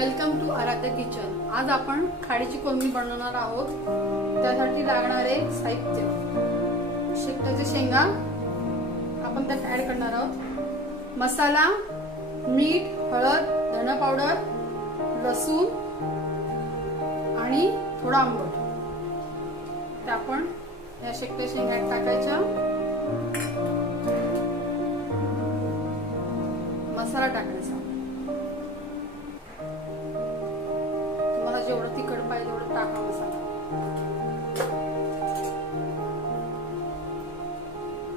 Welcome to आराध्य kitchen. आज आपण खाडीची कोळंबी बनवणार आहोत। त्यासाठी लागणारे साहित्य: शेकटाचे शेंगा आपण त्यात ऍड करणार आहोत, मसाला, मीठ, हळद, धना पावडर, लसूण आणि थोडा आंबट। ते आपण या शेकटाच्या शेंगा टाकायच्या, मसाला टाकायचा, तुम्हाला जेवढं तिखट पाहिजे तेवढं टाका मसाला,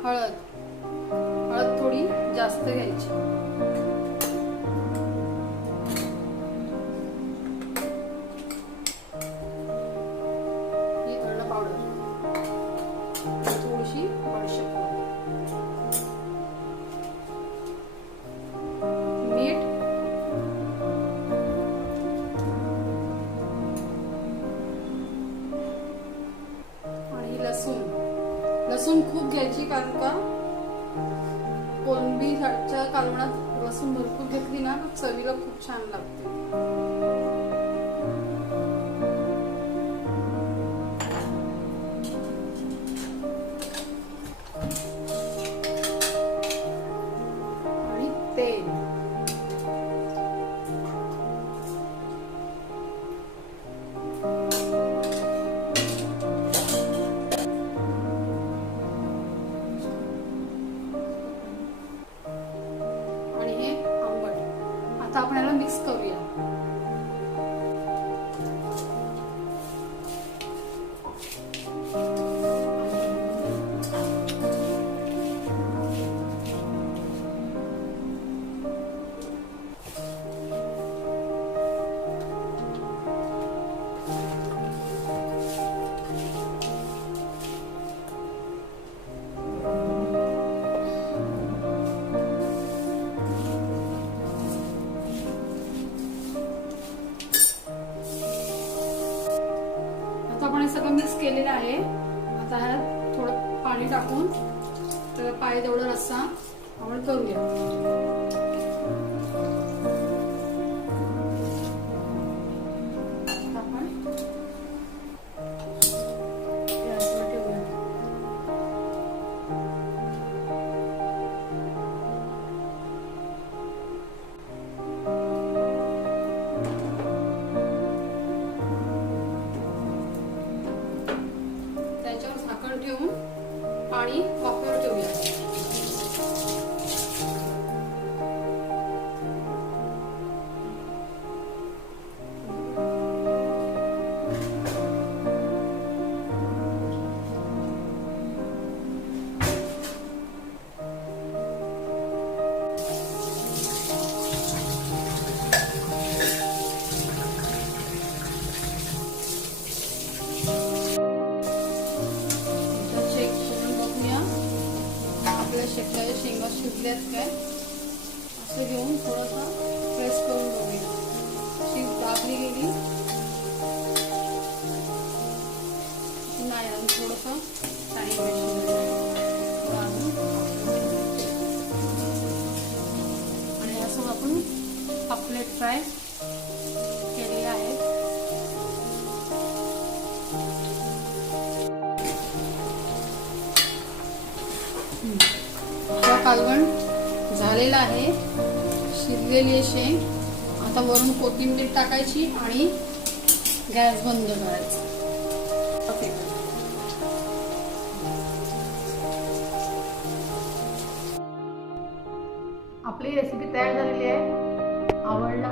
हळद थोडी जास्त घ्यायची, ही धना पावडर, थोडीशी बडीशेप, मीठ, आणि लसूण खूप घ्यायची, कारण का कोळंबीच्या कालवणात लसूण भरपूर घेतली ना तर चवीला खूप छान लागते। आणि तेल, आता आपण याला मिक्स करूया। आपण हे सगळं मिक्स केलेलं आहे। आता ह्यात थोडं पाणी टाकून त्याला पाहिजे तेवढा रस्सा आपण करूया। आपण गॅसवर ठेवूया। त्याच्यावर झाकण ठेवून पाणी वाफेवर ठेवूया। शेकटाच्या शेंगा शिजल्यात काय असं घेऊन थोडासा प्रेस करून बघूया, शीत दाबली गेली नाही, आणि थोडंसं टाइम आणि असं आपण पापलेट फ्राय केलेले आहेत। कालवण झालेला आहे, शिजलेली आहे शेंग। आता वरून कोथिंबीर टाकायची आणि गॅस बंद करायचा। आपली रेसिपी तयार झालेली आहे। आवडला